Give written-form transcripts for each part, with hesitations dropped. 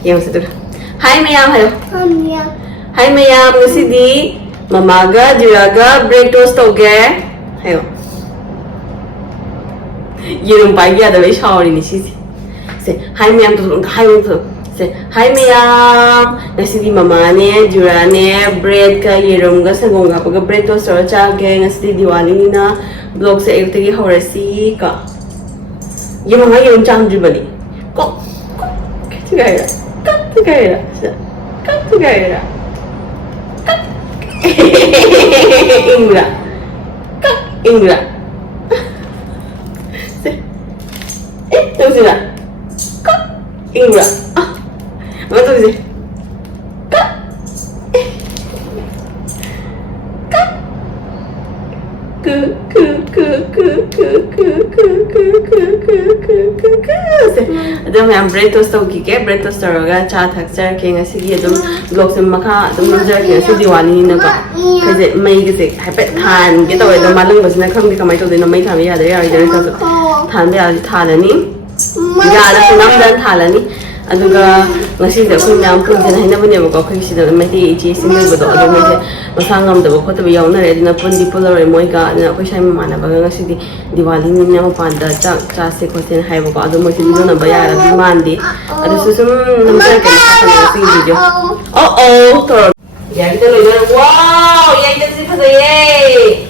Yang satu. Hai Mayam, halo. Hai Mayam, ngasi di mamaga, juraga, bread toast toge. Hayo. Yerum pagi ada lagi shower ini sih. Hai Mayam tuh, hai tuh. Hai Mayam, ngasi di mamane, jurane, bread ka yerum ga sangong ga paga bread toast rocha ge ngasi di Diwali ni na blog sa ayok tagi horasi ka. Ye mama yerum chang jubali. Kok kaya Kaya Kaya Indra Indra tunggu sini Indra apa tuh sih Adum yang bread toast hogi ke bread toast roga cha thakchar ke ngasi gi adum blog sem makha adum jar ke ngasi Diwali na ka kaje mai ge se hape than ge taw adum malung basna kham ge kamai to de no mai tham ya de ya de ka than be ya thalani ya da sunam dan thalani aduga ngasi da kun nam kun den haina bane ba ko khoi si da mai ti chi sim mai ba do adum mai masangam da ba khot ba yaw na re na pun di polar moi ka na khoi sai ma na ba ngasi di Diwali ni na pan da cha se ko sen hai ba ko adum mai ti no na ba ya ra di man di adu su sum nam sa ke sa na si video to ya kita lo ya wow ya kita si phasa ye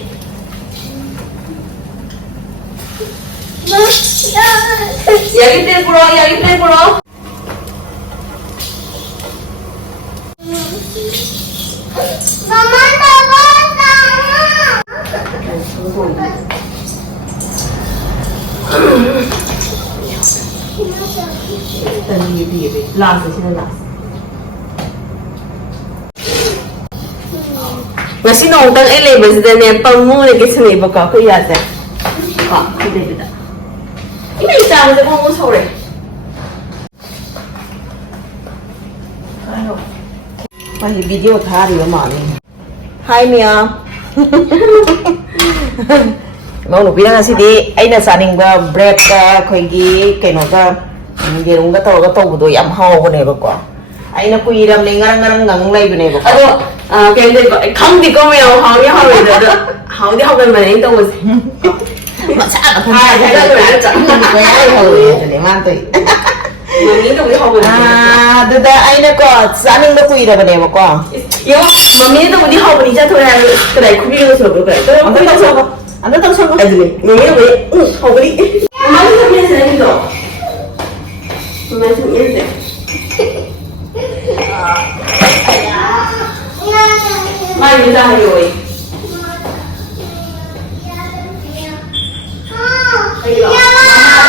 ya kita puro Mama Ngasi nong tang ele basda ne pamu ne ke sene ba ka ko ya ta ha ide ida ina ita mo ko mo sore ayo pai video thari ma ni hai mia mau nu pirang asi di aina saning ba bread ka khoi gi kaino ka gerung ga taw budo yam haw bo ne ba ko aina kuiram le ngarang lai bne ba ado cái này gọi không thì có mèo hầu như hầu rồi đó hầu thì hầu bên mình anh tôi mà sao là hai cái đó là chẳng cái hầu để mang tới mà nghĩ tôi hầu bên đó đó anh nó có sáng nay nó quỳ rồi bên này mà có yếu mà nghĩ tôi đi hầu bên ra thôi là cái này không biết nó sửa được tôi không biết đâu sao anh nó đâu sao cái gì nghĩ tôi hầu bên đi mà nó như thế này rồi mà nó như thế Mai đi ra rồi.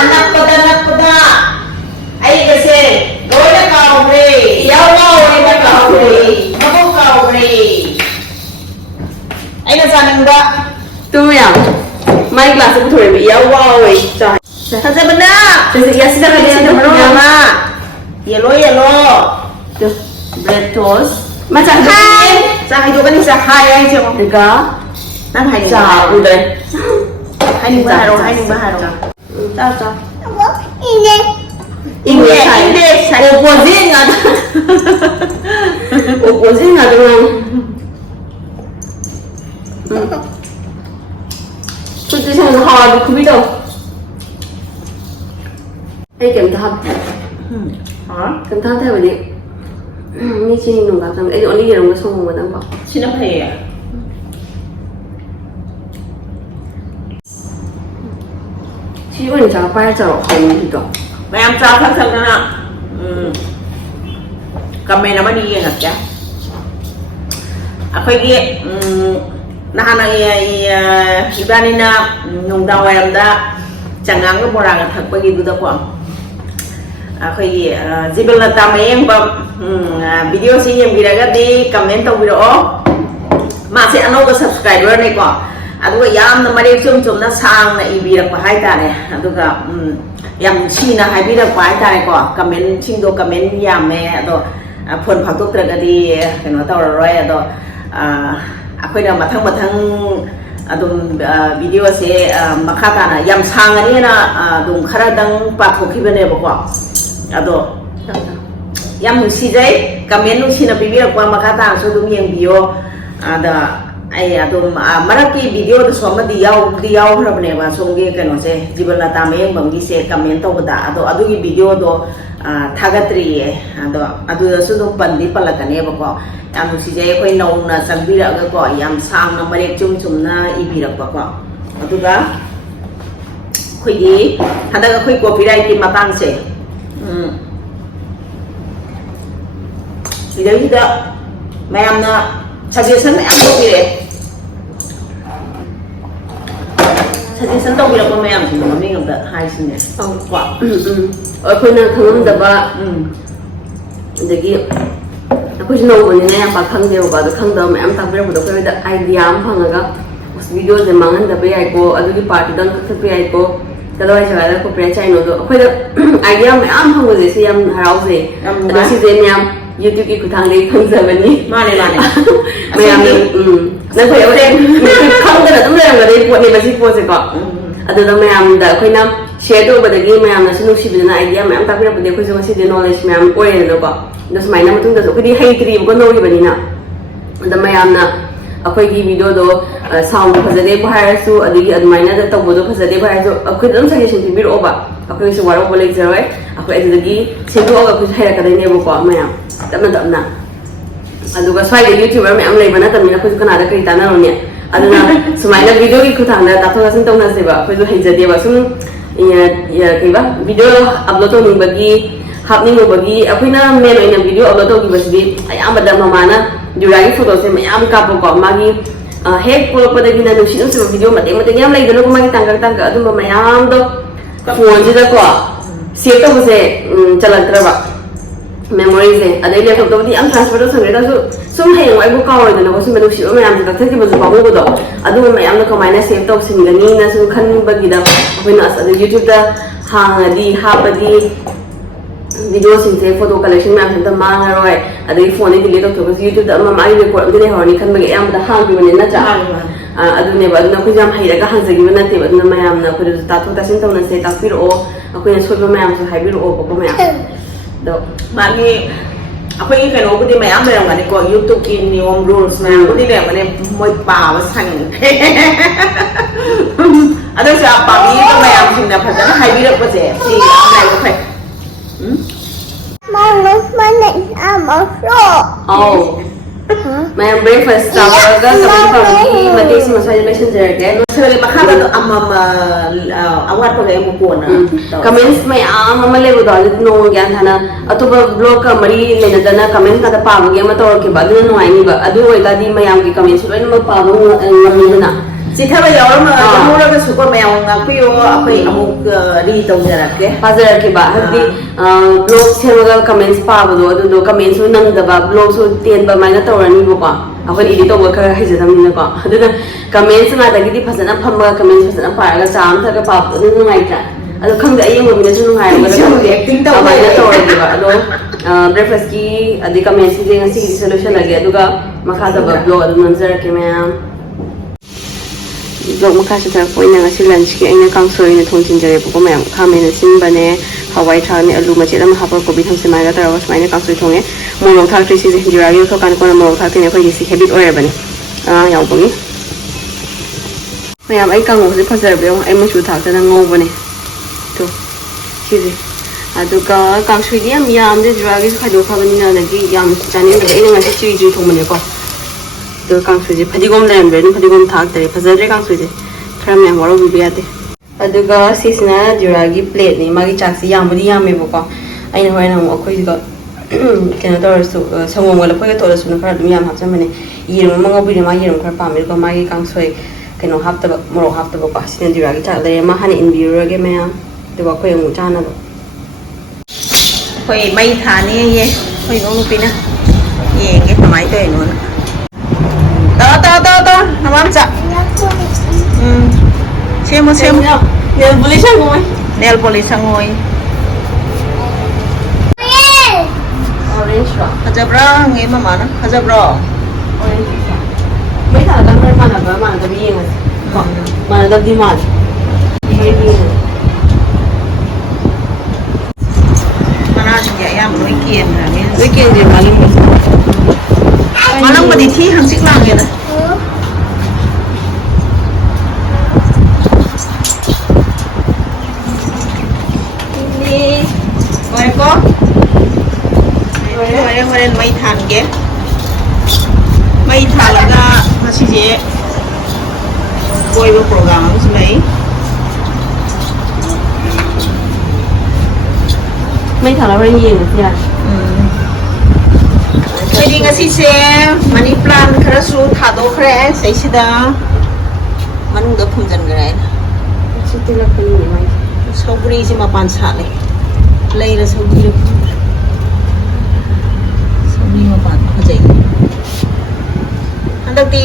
Nak pada. Ai kasi, gawin na kau bre. Yaw ni ba kau bre. Mako kau bre. Ai na saning ba? Tu yang. Mai kelas aku thore be yaw oi. Sa. Sa benda. Jadi ya sida ka dia nama. Yellow. Tu bread toast. Macam hai, saya itu kan bisa hai aja kok. Enggak, nanti hai jauh udah. Hai nih baharu. Tahu. Ini saya opposing ada. Opposing ada orang. Sudah saya hard kubi tu. Kiểm tra. Kiểm tra theo vậy. Ni sini nunggu kan? Oni yang nunggu semua mana kok? Sini apa ya? Sini pun jangan pakai jauh hong itu. Bayam jauh tak na. Kami nama dia nak ya. Aku ini nahan iba ni na nunggu bayam dah jangan ke borang tak pergi dulu kok. Aku ini jibel tamai yang video sih yang biraga di comment tau biro masih anu ke subscriber nih kok aduh yam na mari cum na sang na ibirak pa hai ta ne aduh ka yam chi na hai birak pa hai ta ne kok comment ching do comment yam ne aduh phon phak tok tra di keno tau roi aduh aku dah matang adum video se makha ta na yam sang ani na dung khara dang pa thoki bane ba ko ado yam nuksijai comment nuksina pibirakpa makha tangso dum yengbiyo ada ai adum maraki video da soma di yaw hrabne ba songge kano se jibala tameng bamgi se comment to da ado adu gi video do thagatri ado adu da su dum pandi palakane ba ko yam nuksijai koi nauna sangbira ga ko yam sang na marek chum na ibirakpa ko adu ga khoi hada khoi copyright ki matang se 이제부터 매암나 사진선 매암 도기래 사진선 도기라고 매암 지금 매암다 하시네 와 ꯑꯩꯈꯣꯏꯅ ꯈꯪꯉꯝꯗꯕ ꯑꯗꯒꯤ ꯑꯩꯈꯣꯏꯁꯨ ꯅꯧꯕꯅꯤꯅ ꯌꯥꯝ ꯄꯥꯛ ꯈꯪꯗꯦꯕꯀꯣ ꯑꯗꯣ ꯈꯪꯗꯕ ꯃꯌꯥꯝ ꯇꯥꯛꯄꯤꯔꯛꯄꯗꯣ ꯑꯩꯈꯣꯏꯗ ꯑꯥꯏꯗꯤꯌꯥ ꯑꯃ ꯐꯪꯉꯒ ꯚꯤꯗꯤꯑꯣꯁꯦ ꯃꯥꯡꯍꯟꯗꯕ ꯌꯥꯏꯀꯣ ꯑꯗꯨꯒꯤ ꯄꯥꯔꯠꯇꯨꯗꯪ ꯀꯛꯊꯠꯄ ꯌꯥꯏꯀꯣ ꯀꯗꯥꯏ ꯖꯒꯥꯗ ꯀꯣꯄꯤꯔꯥꯏꯠ ꯆꯥꯏꯅꯣꯗꯣ ꯑꯩꯈꯣꯏꯗ ꯑꯥꯏꯗꯤꯌꯥ ꯃꯌꯥꯝ ꯐꯪꯕꯁꯦ ꯁꯤ ꯌꯥꯝ ꯍꯔꯥꯎꯖꯩ ꯑꯗꯣ ꯁꯤꯁꯦ ꯃꯌꯥꯝ ꯌꯨꯇ꯭ꯌꯨꯕꯀꯤ ꯈꯨꯠꯊꯥꯡꯗꯒꯤ ꯐꯪꯖꯕꯅꯤ ꯃꯥꯅꯦ ꯃꯌꯥꯝꯅ ꯅꯈꯣꯏ ꯈꯪꯗꯅ ꯑꯗꯨꯝ ꯂꯩꯔꯝꯒꯗꯕ ꯄꯣꯠꯅꯦꯕ ꯁꯤ ꯄꯣꯠꯁꯦꯀꯣ ꯑꯗꯨꯗ ꯃꯌꯥꯝꯗ ꯑꯩꯈꯣꯏꯅ ꯁꯤꯌꯔ ꯇꯧꯕꯗꯒꯤ ꯃꯌꯥꯝꯅꯁꯨ ꯅꯨꯡꯁꯤꯕꯤꯗꯅ ꯑꯥꯏꯗꯤꯌꯥ ꯃꯌꯥꯝ ꯇꯥꯛꯄꯤꯔꯛꯄꯗꯤ ꯑꯩꯈꯣꯏꯁꯨ ꯉꯁꯤꯗꯤ ꯅꯣꯂꯦꯖ ꯃꯌꯥꯝ ꯑꯣꯏꯔꯦꯗꯅꯀꯣ ꯑꯗꯣ ꯁꯨꯃꯥꯏꯅ ꯃꯇꯨꯡꯗꯁꯨ ꯑꯩꯈꯣꯏꯗꯤ ꯍꯩꯇ꯭ꯔꯤꯕꯀꯣ ꯅꯧꯔꯤꯕꯅꯤꯅ ꯑꯗ ꯃꯌꯥꯝꯅ ꯑꯩꯈꯣꯏꯒꯤ ꯚꯤꯗꯤꯑꯣꯗꯣ ꯁꯥꯎꯟꯗ ꯐꯖꯗꯦꯕꯨ ꯍꯥꯏꯔꯁꯨ ꯑꯗꯒꯤ ꯑꯗꯨꯃꯥꯏꯅ ꯇꯧꯕꯗꯣ ꯐꯖꯗꯦꯕꯨ ꯍꯥꯏꯔꯁꯨ ꯑꯩꯈꯣꯏꯗ ꯑꯗꯨꯝ ꯁꯖꯦꯁꯟ ꯄꯤꯕꯤꯔꯛꯑꯣꯕ ꯑꯩꯈꯣꯏꯁꯨ ꯋꯥꯔꯧꯕ ꯂꯩꯖꯔꯣꯏ ꯑꯩꯈꯣꯏ ꯑꯗꯨꯗꯒꯤ ꯁꯦꯝꯗꯣꯛꯑꯒ ꯑꯩꯈꯣꯏꯁꯨ ꯍꯩꯔꯛꯀꯗꯣꯏꯅꯦꯕꯀꯣ ꯃꯌꯥꯝ ꯇꯞꯅ ꯇꯞꯅ ꯑꯗꯨꯒ ꯁ꯭ꯋꯥꯏꯗ ꯌꯨꯇ꯭ꯌꯨꯕꯔ ꯃꯌꯥꯝ ꯂꯩꯕ ꯅꯠꯇꯕꯅꯤꯅ ꯑꯩꯈꯣꯏꯁꯨ ꯀꯅꯥꯗ ꯀꯔꯤ ꯇꯥꯟꯅꯔꯨꯅꯤ ꯑꯗꯨꯅ ꯁꯨꯃꯥꯏꯅ ꯚꯤꯗꯤꯑꯣꯒꯤ ꯈꯨꯠꯊꯥꯡꯗ ꯇꯥꯊꯣꯛ ꯇꯥꯁꯤꯟ ꯇꯧꯅꯁꯦꯕ ꯑꯩꯈꯣꯏꯁꯨ ꯍꯩꯖꯗꯦꯕ ꯁꯨꯝ ꯀꯩꯕ ꯚꯤꯗꯤꯑꯣ ꯑꯞꯂꯣꯗ ꯇꯧꯅꯤꯡꯕꯒꯤ ꯍꯥꯞꯅꯤꯡꯉꯨꯕꯒꯤ ꯑꯩꯈꯣꯏꯅ ꯃꯦꯟ ꯑꯣꯏꯅ ꯚꯤꯗꯤꯑꯣ ꯑꯞꯂꯣꯗ ꯇꯧꯈꯤꯕꯁꯤꯗꯤ ꯑꯌꯥꯝꯕꯗ ꯃꯃꯥꯅ ꯖꯨꯔꯥꯒꯤ ꯐꯣꯇꯣꯁꯦ ꯃꯌꯥꯝ ꯀꯥꯞꯄꯀꯣ ꯃꯥꯒꯤ ꯍꯦꯛ ꯄꯣꯛꯂꯛꯄꯗꯒꯤꯅ ꯅꯨꯡꯁꯤꯕ ꯚꯤꯗꯤꯑꯣ ꯃꯇꯦꯛ ꯌꯥꯝ ꯂꯩꯗꯅꯀꯣ ꯃꯥꯒꯤ ꯇꯥꯡꯀꯛ ꯑꯗꯨꯝꯕ ꯃꯌꯥꯝꯗꯣ ꯐꯣꯟꯁꯤꯗꯀꯣ ꯁꯦꯚ ꯇꯧꯕꯁꯦ ꯆꯜꯂꯛꯇ꯭ꯔꯕ ꯃꯦꯃꯣꯔꯤꯁꯦ ꯑꯗꯩ ꯂꯦꯞꯇꯣꯞꯇꯕꯨꯗꯤ ꯌꯥꯝ ꯇ꯭ꯔꯥꯟꯁꯐꯔ ꯇꯧꯁꯟꯈ꯭ꯔꯦ ꯁꯨꯝ ꯍꯌꯦꯡ ꯑꯩꯕꯨ ꯀꯥꯎꯔꯣꯏꯗꯅꯀꯣ ꯁꯨꯝꯕ ꯅꯨꯡꯁꯤꯕ ꯃꯌꯥꯝꯁꯦ ꯀꯛꯊꯠꯈꯤꯕꯁꯨ ꯄꯥꯝꯃꯨꯕꯗꯣ ꯑꯗꯨꯒ ꯃꯌꯥꯝꯅ ꯀꯃꯥꯏꯅ ꯁꯦꯚ ꯇꯧꯁꯤꯟꯒꯅꯤꯅ ꯁꯨꯝ ꯈꯟꯕꯒꯤꯗ ꯑꯩꯈꯣꯏꯅ ꯑꯁ ꯑꯗꯨ ꯌꯨꯇ꯭ꯌꯨꯕꯇ ꯍꯥꯡꯉꯗꯤ ꯍꯥꯞꯄꯗꯤ ꯚꯤꯗꯤꯑꯣꯁꯤꯡꯁꯦ ꯐꯣꯇꯣ ꯀꯂꯦꯛꯁꯟ ꯃꯌꯥꯝꯁꯦ ꯑꯝꯇ ꯃꯥꯡꯉꯔꯣꯏ ꯑꯗꯒꯤ ꯐꯣꯟꯗꯒꯤ ꯗꯤꯂꯤꯠ ꯇꯧꯊꯣꯛꯑꯒꯁꯨ ꯌꯨꯇ꯭ꯌꯨꯕꯇ ꯑꯃ ꯃꯥꯒꯤ ꯔꯦꯀꯣꯔꯠ ꯑꯝꯇ ꯂꯩꯍꯧꯔꯅꯤ ꯈꯟꯕꯒꯤ ꯑꯌꯥꯝꯕꯗ ꯍꯥꯡꯈꯤꯕꯅꯦ ꯅꯠꯇ꯭ꯔꯥ ꯑꯗꯨꯅꯦꯕ ꯑꯗꯨꯅ ꯑꯩꯈꯣꯏꯁꯨ ꯌꯥꯝ ꯍꯩꯔꯒ ꯍꯥꯡꯖꯈꯤꯕ ꯅꯠꯇꯦꯕ ꯑꯗꯨꯅ ꯃꯌꯥꯝꯅ ꯑꯩꯈꯣꯏꯗꯁꯨ ꯇꯥꯊꯣꯛ ꯇꯥꯁꯤꯟ ꯇꯧꯅꯁꯦ ꯇꯥꯛꯄꯤꯔꯛꯑꯣ ꯑꯩꯈꯣꯏꯅ ꯁꯣꯏꯕ ꯃꯌꯥꯝꯁꯨ ꯍꯥꯏꯕꯤꯔꯛꯑꯣꯕꯀꯣ ꯃꯌꯥꯝ ꯑꯗꯣ ꯃꯥꯒꯤ ꯑꯩꯈꯣꯏꯒꯤ ꯀꯩꯅꯣꯕꯨꯗꯤ ꯃꯌꯥꯝ ꯂꯩꯔꯝꯒꯅꯤꯀꯣ ꯌꯨꯇ꯭ꯌꯨꯕꯀꯤ ꯅꯤꯌꯣꯝ ꯔꯨꯜꯁ ꯃꯌꯥꯝꯕꯨꯗꯤ ꯂꯩꯔꯝꯒꯅꯤ ꯃꯣꯏ ꯄꯥꯕ ꯁꯪꯗ꯭ꯔꯦ ꯑꯗꯨꯁꯨ ꯄꯥꯕꯤꯔꯤꯕ ꯃꯌꯥꯝꯁꯤꯡꯅ ꯐꯖꯅ ꯍꯥꯏꯕꯤꯔꯛꯄꯁꯦ ꯁꯤ ꯌꯥꯝ ꯂꯥꯏꯕ ꯐꯩ ꯃꯌꯥꯝ ꯕ꯭ꯔꯦꯛꯐꯥꯁ ꯆꯥꯎꯔꯒ ꯀꯃꯥꯏꯅ ꯇꯧꯔꯒꯤ ꯃꯇꯦꯛꯁꯤꯃ ꯁ꯭ꯋꯥꯏꯗ ꯂꯣꯏꯁꯤꯟꯖꯔꯒꯦ ꯃꯈꯥꯗ ꯑꯃꯃ ꯑꯋꯥꯠꯄꯒ ꯑꯃꯨꯛ ꯀꯣꯟꯅ ꯀꯃꯦꯟꯁ ꯃꯌꯥꯝ ꯑꯃ ꯂꯩꯕꯗꯣ ꯑꯗꯨꯗꯤ ꯅꯣꯡꯃ ꯒ꯭ꯌꯥꯟ ꯊꯥꯅ ꯑꯇꯣꯞꯄ ꯕ꯭ꯂꯣꯒꯀ ꯃꯔꯤ ꯂꯩꯅꯗꯅ ꯀꯃꯦꯟ ꯈꯛꯇ ꯄꯥꯕꯒꯤ ꯑꯃ ꯇꯧꯔꯛꯈꯤꯕ ꯑꯗꯨꯅ ꯅꯨꯡꯉꯥꯏꯅꯤꯕ ꯑꯗꯨ ꯑꯣꯏꯇꯥꯔꯗꯤ ꯃꯌꯥꯝꯒꯤ ꯀꯃꯦꯟꯁꯨ ꯂꯣꯏꯅꯃꯛ ꯄꯥꯕ ꯉꯝꯃꯤꯗꯅ ꯆꯤꯊꯕ ꯌꯥꯎꯔꯒꯁꯨꯀꯣ ꯃꯌꯥꯝ ꯉꯥꯛꯄꯤꯌꯣ ꯑꯩꯈꯣꯏ ꯑꯃꯨꯛ ꯔꯤ ꯇꯧꯖꯔꯛꯀꯦ ꯄꯥꯖꯔꯛꯈꯤꯕ ꯍꯥꯏꯕꯗꯤ ꯕ꯭ꯂꯣഗ് ꯁꯦꯝꯃꯒ ꯀꯃꯦꯟꯁ ꯄꯥꯕꯗꯣ ꯑꯗꯨꯗꯣ ꯀꯃꯦꯟꯁꯨ ꯅꯪꯗꯕ ꯕ꯭ꯂꯣꯒꯁꯨ ꯇꯦꯟꯕ ꯑꯗꯨꯃꯥꯏꯅ ꯇꯧꯔꯅꯤꯕꯀꯣ ꯑꯩꯈꯣꯏꯅ ꯏꯗꯤꯠ ꯇꯧꯕ ꯈꯔ ꯍꯩꯖꯗꯕꯅꯤꯅꯀꯣ ꯑꯗꯨꯅ ꯀꯃꯦꯟꯁ ꯉꯥꯛꯇꯒꯤꯗꯤ ꯐꯖꯅ ꯐꯝꯃꯒ ꯀꯃꯦꯟꯁ ꯐꯖꯅ ꯄꯥꯔꯒ ꯆꯥ ꯑꯃ ꯊꯛꯑꯒ ꯄꯥꯕꯗꯣ ꯑꯗꯨꯝ ꯅꯨꯡꯉꯥꯏꯇ꯭ꯔꯥ ꯑꯗꯣ ꯈꯪꯗꯦ ꯑꯌꯦꯡꯕ ꯃꯤꯅꯁꯨ ꯅꯨꯡꯉꯥꯏꯔꯝꯒꯗ꯭ꯔꯥ ꯑꯗꯨꯃꯥꯏꯅ ꯇꯧꯔꯒꯦꯕ ꯑꯗꯣ ꯕ꯭ꯔꯦꯛꯐꯥꯁꯀꯤ ꯑꯗꯩ ꯀꯃꯦꯟꯁꯀꯤꯁꯦ ꯉꯁꯤꯒꯤꯗꯤꯁꯨ ꯂꯣꯏꯁꯤꯜꯂꯒꯦ ꯑꯗꯨꯒ ꯃꯈꯥꯗꯕ ꯕ꯭ꯂꯣഗ് ꯑꯗꯨꯝ ꯅꯝꯖꯔꯛꯀꯦ ꯃꯌꯥꯝ ꯕ꯭ꯂꯣꯛ ꯃꯈꯥ ꯆꯠꯊꯔꯛꯄ ꯑꯣꯏꯅ ꯉꯁꯤ ꯂꯟꯆꯀꯤ ꯑꯩꯅ ꯀꯥꯡꯁꯣꯏ ꯑꯣꯏꯅ ꯊꯣꯡꯖꯤꯟꯖꯔꯦꯕꯀꯣ ꯃꯌꯥꯝ ꯈꯥꯃꯦꯟ ꯑꯁꯤꯟꯕꯅꯦ ꯍꯋꯥꯏ ꯊꯔꯥꯛꯅꯦ ꯑꯂꯨ ꯃꯆꯦꯠ ꯑꯃ ꯍꯥꯞꯄꯒ ꯀꯣꯕꯤ ꯊꯝꯆꯦꯠꯃꯥꯏꯒ ꯇꯧꯔꯒ ꯁꯨꯃꯥꯏꯅ ꯀꯥꯡꯁꯣꯏ ꯊꯣꯡꯉꯦ ꯃꯣꯔꯣꯛ ꯊꯥꯛꯇ꯭ꯔꯤ ꯁꯤꯁꯦ ꯖꯨꯔꯥꯒꯤ ꯂꯧꯊꯣꯛꯀꯥꯟꯗ ꯀꯣꯟꯅ ꯃꯣꯔꯣꯛ ꯊꯥꯛꯇꯣꯏꯅꯦ ꯑꯩꯈꯣꯏꯒꯤ ꯁꯤ ꯍꯦꯕꯤꯠ ꯑꯣꯏꯔꯕꯅꯤ ꯑꯉꯥꯡ ꯌꯥꯎꯕꯒꯤ ꯃꯌꯥꯝ ꯑꯩ ꯀꯥꯡꯉꯧꯁꯦ ꯐꯖꯔꯕ ꯌꯦꯡꯉꯣ ꯑꯩ ꯃꯆꯨ ꯊꯥꯛꯇꯅ ꯉꯧꯕꯅꯦ ꯇꯣ ꯁꯤꯁꯦ ꯑꯗꯨꯒ ꯀꯥꯡꯁꯣꯏꯗꯤ ꯌꯥꯝ ꯌꯥꯝꯗꯦ ꯖꯨꯔꯥꯒꯤꯁꯨ ꯈꯥꯏꯗꯣꯛꯈ꯭ꯔꯕꯅꯤꯅ ꯑꯗꯒꯤ ꯌꯥꯝ ꯆꯥꯅꯤꯡꯗꯕ ꯑꯩꯅ ꯉꯁꯤ ꯆꯨꯏ ꯊꯣꯡꯕꯅꯦꯀꯣ ꯑꯗꯨꯒ ꯀꯥꯡꯁꯣꯏꯁꯦ ꯐꯗꯤꯒꯣꯝ ꯂꯩꯔꯝꯗ꯭ꯔꯦ ꯑꯗꯨꯝ ꯐꯗꯤꯒꯣꯝ ꯊꯥꯛꯇꯔꯦ ꯐꯖꯗ꯭ꯔꯦ ꯀꯥꯡꯁꯣꯏꯁꯦ ꯈꯔ ꯃꯌꯥꯝ ꯋꯥꯔꯧꯕꯤꯕ ꯌꯥꯗꯦ ꯑꯗꯨꯒ ꯁꯤꯁꯤꯅ ꯖꯨꯔꯥꯒꯤ ꯄ꯭ꯂꯦꯠꯅꯤ ꯃꯥꯒꯤ ꯆꯥꯛꯁꯤ ꯌꯥꯝꯕꯨꯗꯤ ꯌꯥꯝꯃꯦꯕꯀꯣ ꯑꯩꯅ ꯍꯣꯔꯦꯟ ꯑꯃꯨꯛ ꯑꯩꯈꯣꯏꯒ ꯀꯩꯅꯣ ꯇꯧꯔꯁꯨ ꯁꯪꯒꯣꯝꯒ ꯂꯐꯣꯏꯒ ꯇꯣꯠꯂꯁꯨ ꯈꯔ ꯑꯗꯨꯝ ꯌꯥꯝ ꯍꯥꯞꯆꯟꯕꯅꯦ ꯌꯦꯔꯨꯝ ꯑꯃ ꯉꯧꯕꯤꯔꯦ ꯃꯥ ꯌꯦꯔꯨꯝ ꯈꯔ ꯄꯥꯝꯃꯦ ꯑꯗꯨꯒ ꯃꯥꯒꯤ ꯀꯥꯡꯁꯣꯏ ꯀꯩꯅꯣ ꯍꯥꯞꯇꯕ ꯃꯣꯔꯣꯛ ꯍꯥꯞꯇꯕꯀꯣ ꯁꯤꯅ ꯖꯨꯔꯥꯒꯤ ꯆꯥꯛ ꯂꯩꯔꯦ ꯑꯃ ꯍꯥꯟꯅ ꯏꯟꯕꯤꯔꯨꯔꯒꯦ ꯃꯌꯥꯝ ꯑꯗꯨꯒ ꯑꯩꯈꯣꯏ ꯑꯃꯨꯛ ꯆꯥꯅꯕ ꯑꯩꯈꯣꯏ ꯃꯩ ꯊꯥꯅꯤꯌꯦ ꯑꯩꯈꯣꯏ ꯏꯅꯥꯎ ꯅꯨꯄꯤꯅ ꯌꯦꯡꯒꯦ ꯀꯃꯥꯏꯅ ꯇꯧꯔꯤꯅꯣꯅ ꯇꯧ ꯅꯃꯥꯝꯆꯥ ꯁꯦꯝꯃꯣ ꯅꯦꯜ ꯄꯣꯂꯤꯁ ꯁꯪꯉꯣꯏ ꯅꯦꯜ ꯄꯣꯂꯤꯁ ꯁꯪꯉꯣꯏ ꯑꯣꯔꯦꯟꯖ ꯐꯖꯕ꯭ꯔꯥ ꯍꯪꯉꯦ ꯃꯃꯥꯅ ꯐꯖꯕ꯭ꯔꯣ ꯑꯣꯔꯦꯟꯖ ꯃꯩ ꯊꯥꯜꯂꯒ ꯈꯔ ꯃꯥꯟꯅꯕ ꯃꯥꯟꯅꯗꯕ ꯌꯦꯡꯉꯁꯤ ꯀꯣ ꯃꯥꯟꯅꯗꯕꯗꯤ ꯃꯥꯜꯂꯦ ꯃꯅꯥꯁꯤꯡꯁꯦ ꯑꯌꯥꯝꯕ ꯂꯣꯏ ꯀꯦꯟꯈ꯭ꯔꯕꯅꯤꯅ ꯀꯦꯟꯗ꯭ꯔꯦ ꯃꯥꯂꯪꯕꯁꯦ ꯃꯥꯂꯪꯕꯗꯤ ꯊꯤ ꯍꯪꯆꯤꯛ ꯂꯥꯡꯉꯦꯗ ꯂꯣꯏꯔꯦꯀꯣ ꯂꯣꯏꯔꯦ ꯍꯣꯔꯦꯟ ꯃꯩ ꯊꯥꯟꯒꯦ ꯃꯩ ꯊꯥꯜꯂꯒ ꯉꯁꯤꯁꯦ ꯀꯣꯏꯕ ꯄ꯭ꯔꯣꯒ꯭ꯔꯥꯝ ꯑꯃꯁꯨ ꯂꯩ ꯃꯩ ꯊꯥꯜꯂꯒ ꯌꯦꯡꯉꯁꯤ ꯌꯥꯔꯦ ꯑꯩꯈꯣꯏꯗꯤ ꯉꯁꯤꯁꯦ ꯃꯅꯤ ꯄ꯭ꯂꯥꯟ ꯈꯔꯁꯨ ꯊꯥꯗꯣꯛꯈ꯭ꯔꯦ ꯁꯤꯗꯩꯁꯤꯗ ꯃꯅꯨꯡꯗ ꯐꯨꯝꯖꯤꯟꯈ꯭ꯔꯦ ꯑꯩꯅ ꯁꯤꯠꯇꯂꯛꯄꯅꯤꯅꯦ ꯃꯩꯁꯦ ꯁꯧꯒ꯭ꯔꯤꯁꯦ ꯃꯄꯥꯟ ꯁꯥꯠꯂꯦ ꯂꯩꯔ ꯁꯧꯒ꯭ꯔꯤꯔ ꯁꯧꯒ꯭ꯔꯤ ꯃꯄꯥꯟ ꯐꯖꯩ ꯍꯟꯗꯛꯇꯤ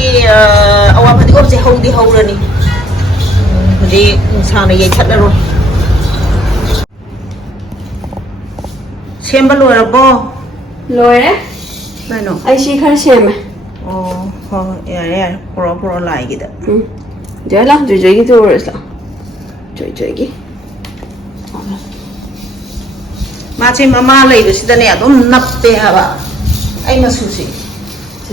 ꯑꯋꯥ ꯐꯗꯤꯒꯣꯝꯁꯦ ꯍꯧꯗꯤ ꯍꯧꯔꯅꯤ ꯍꯧꯖꯤꯛ ꯅꯨꯡꯁꯥꯅ ꯌꯩꯊꯠꯂꯔꯣꯏ ꯁꯦꯝꯕ ꯂꯣꯏꯔꯕꯣ ꯂꯣꯏꯔꯦ ꯀꯩꯅꯣ ꯑꯩ ꯁꯤ ꯈꯔ ꯁꯦꯝꯃꯦ ꯑꯣ ꯍꯣꯏ ꯍꯣꯏ ꯌꯥꯔꯦ ꯌꯥꯔꯦ ꯄꯨꯔꯛꯑꯣ ꯂꯥꯏꯒꯤꯗ ꯖꯣꯏ ꯂꯥꯛ ꯖꯣꯏꯒꯤ ꯇꯧꯔꯁꯤ ꯂꯥꯛ ꯖꯣꯏꯒꯤ ꯃꯥꯁꯦ ꯃꯃꯥ ꯂꯩꯕꯁꯤꯗꯅꯦ ꯑꯗꯨꯝ ꯅꯞꯄꯦ ꯍꯥꯏꯕ ꯑꯩ ꯃꯁꯨꯁꯤ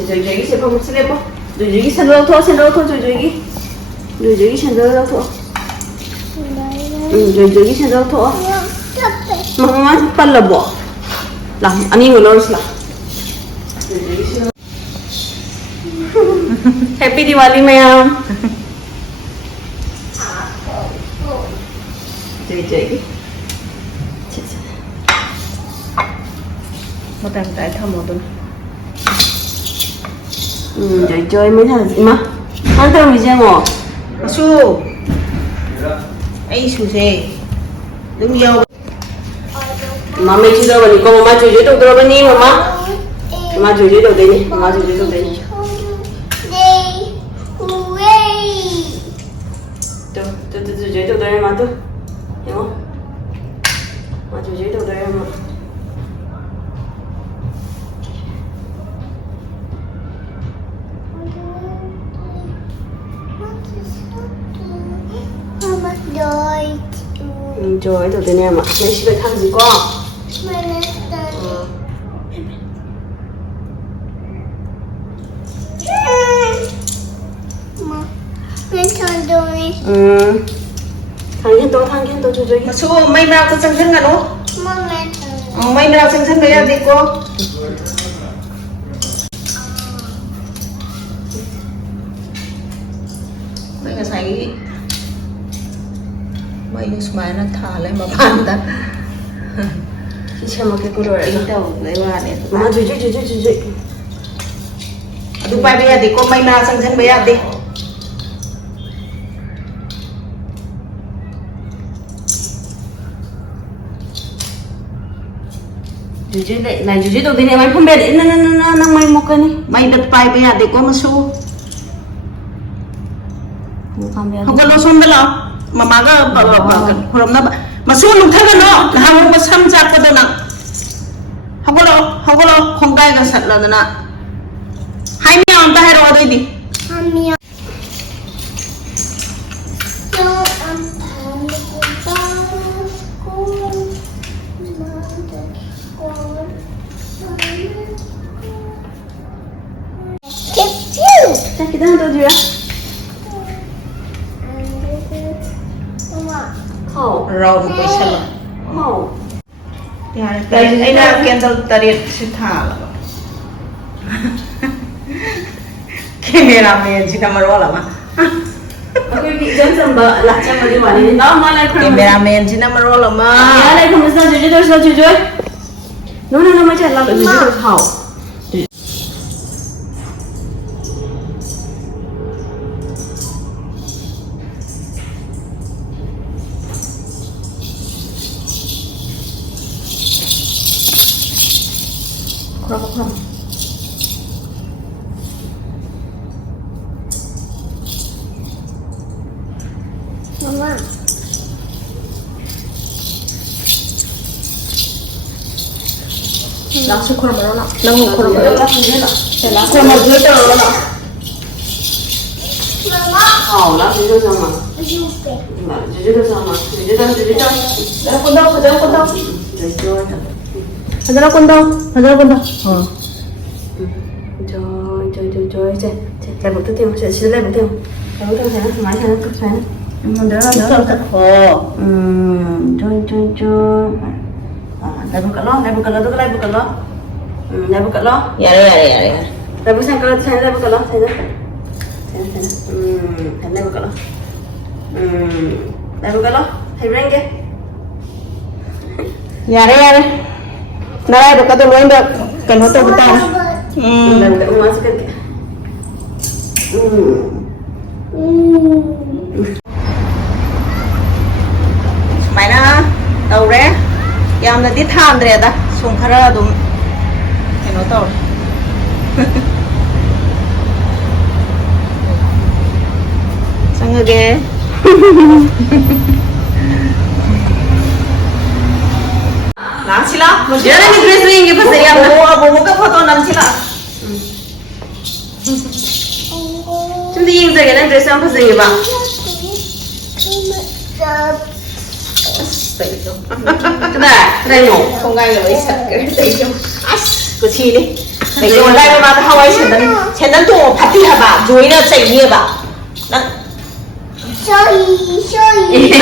ꯖꯣꯏꯒꯤ ꯁꯦꯝꯐꯝ ꯁꯤꯜꯂꯦꯄꯣ ꯖꯣꯏꯒꯤ ꯁꯦꯟꯗꯜ ꯂꯧꯊꯣꯛꯑꯣ ꯁꯦꯟꯗꯜ ꯂꯧꯊꯣꯛꯑꯣ ꯖꯣꯏꯒꯤ ꯁꯦꯟꯗꯜ ꯂꯧꯊꯣꯛꯑꯣ ꯖꯣꯏꯒꯤ ꯁꯦꯟꯗꯜ ꯂꯧꯊꯣꯛꯑꯣ ꯃꯃꯥ ꯄꯜꯂꯕꯣ ꯂꯥꯛ ꯑꯅꯤꯃꯨꯛ ꯂꯧꯔꯁꯤ ꯂꯥꯛ Happy Diwali ma'am. Joy. Matang tay thamo dun. Joy mới thằng mà. Ăn tao mình xem ngỏ. Su. Ai su se. Đúng yêu. Mà mày chưa đâu mà con mà chơi dưới đâu đâu bên đi mà. Mà chơi dưới đâu đây nhỉ? Mà chơi dưới đâu đây nhỉ? Tôi dưới đâu đây mà tôi. Hiểu không? Mà chơi dưới đâu đây mà. Trời ơi, tên em ạ. Mày sẽ phải thằng gì con? thằng kia tôi chơi Mà su may nào tôi chân chân là nó. May nào chân chân bây giờ đi cô. Bây giờ thấy mấy đứa smile nó thả lên mà bàn ta. xem một cái cô rồi Đi đâu lấy qua này. mà chơi Đừng bay bây giờ thì cô may nào chân chân bây giờ đi. Jujur deh, nah jujur tuh gini, main pembeli, nah main mau kan nih, May dat bay bây giờ thì cô mà su. Không có lo xôn đó mà cái hôm đó mà xôn lùng thay nó là hàng mà xăm chặt cái đó nè không có lo không cái sạch là nè hai mươi ông ta hay rồi đây đi chắc kita hantar juga. rồi một cái sạch rồi đây là candle tariệt sẽ thả là cameraman chỉ nằm rồi là mà Aku bikin sambal lah macam mana mana. Nah mana aku. cameraman chỉ nằm rồi là mà Ya lah, kamu mesti jujur. No macam lah jujur hao. Không. Mama. langsung kurang mana langsung kurang mana Langsung mau jujur lah. Mama. Hao lah jujur sama. Jujur sama. Jujur. Dah kau tahu. Jujur. 하자라 꼰다 하자라 꼰다 Rồi, chạy lại bước tiếp theo, sẽ lại bước theo thấy nó thoải mái, thấy nó cực thoải mái đỡ Trôi lại bước cận lo, lại bước cận lo, tôi lại bước cận lo lại bước cận lo 야래 lại bước sang cận lo, sang lại bước cận lo, thấy nó thấy lại bước cận lo lại bước cận lo, thấy răng kia 야래 나라에 바꿔도 로인다 kan hotel kita lại bước cận masuk ke sumaina tawre yamna di thamdre da sum khara adum keno taw sangage namchila Jangan ni dress ni inge pasal ya abu ka photo namchila Cuma yang saya kan dress yang pasal inge ba Kita, kita no không ngay rồi sạch cái tay trong của chị đi để cho đây mà thao ấy sen đến tổ phát đi hả bà rồi nó chạy như bà Sorry, gini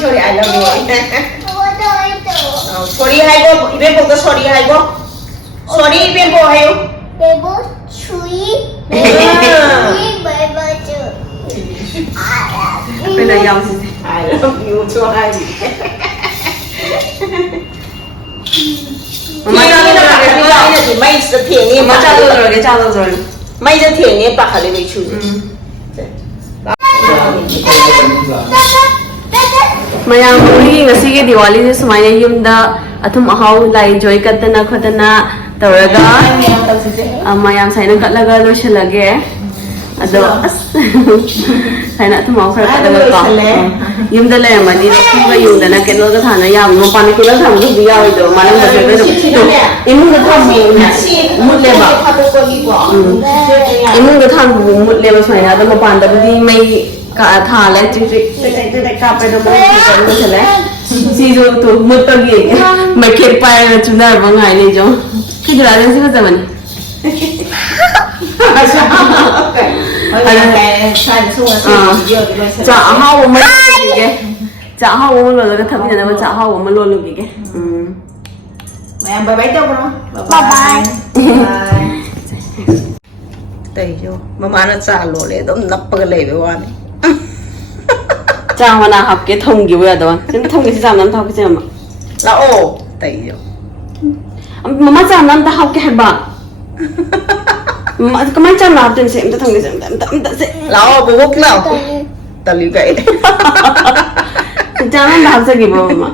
sorry I love you sorry hai go ibe ko sorry hai go sorry ibe ko hai yo Bây giờ dòng gì I love you cho hai Mama cha luôn rồi cái thì mày sẽ thiện như Mama cha luôn rồi cái cha luôn rồi mày sẽ thiện như bà hả lấy chú Mayang muli ngasige Diwali se sumaina yumda athum ahau lai enjoy katana khotana tawraga mayam saina katlaga lo shalage ado as saina athum ahau khara katlaga ka yumda le mani rakhiba yumda na kenol ga thana yam mo pani kula tham du biya oi do malang ba se do imu ga tham mut le ba imu ga tham mut le ba saina da mo pan da di mai cả thả lên chừng chừng cặpไปดูมันก็จะเลยซีโร่ตัวมุดตัวเงี้ยไม่เก็บไปแล้วจุดนั้นว่าไงนี่จ๊ะคือจะอะไรสิว่าจะมันจะเอา我们录几个จะเอา我们录了个特别的ว่าจะเอา我们录几个mày bye bye đâu không Bye bye. đây vô mà nó trả lỗ lên đâm nắp bờ lề với quan 자 하나 합게 통기고야 너 지금 통기 시장 남다 하고 지금 là ô đây vô 엄마 자 남다 하고 해 봐. 엄마 그만 자 나한테 쌤도 통기 쌤 남다 쌤. là ô bố bố nào tao lưu vậy 진짜 남다 갑자기 뭐 엄마.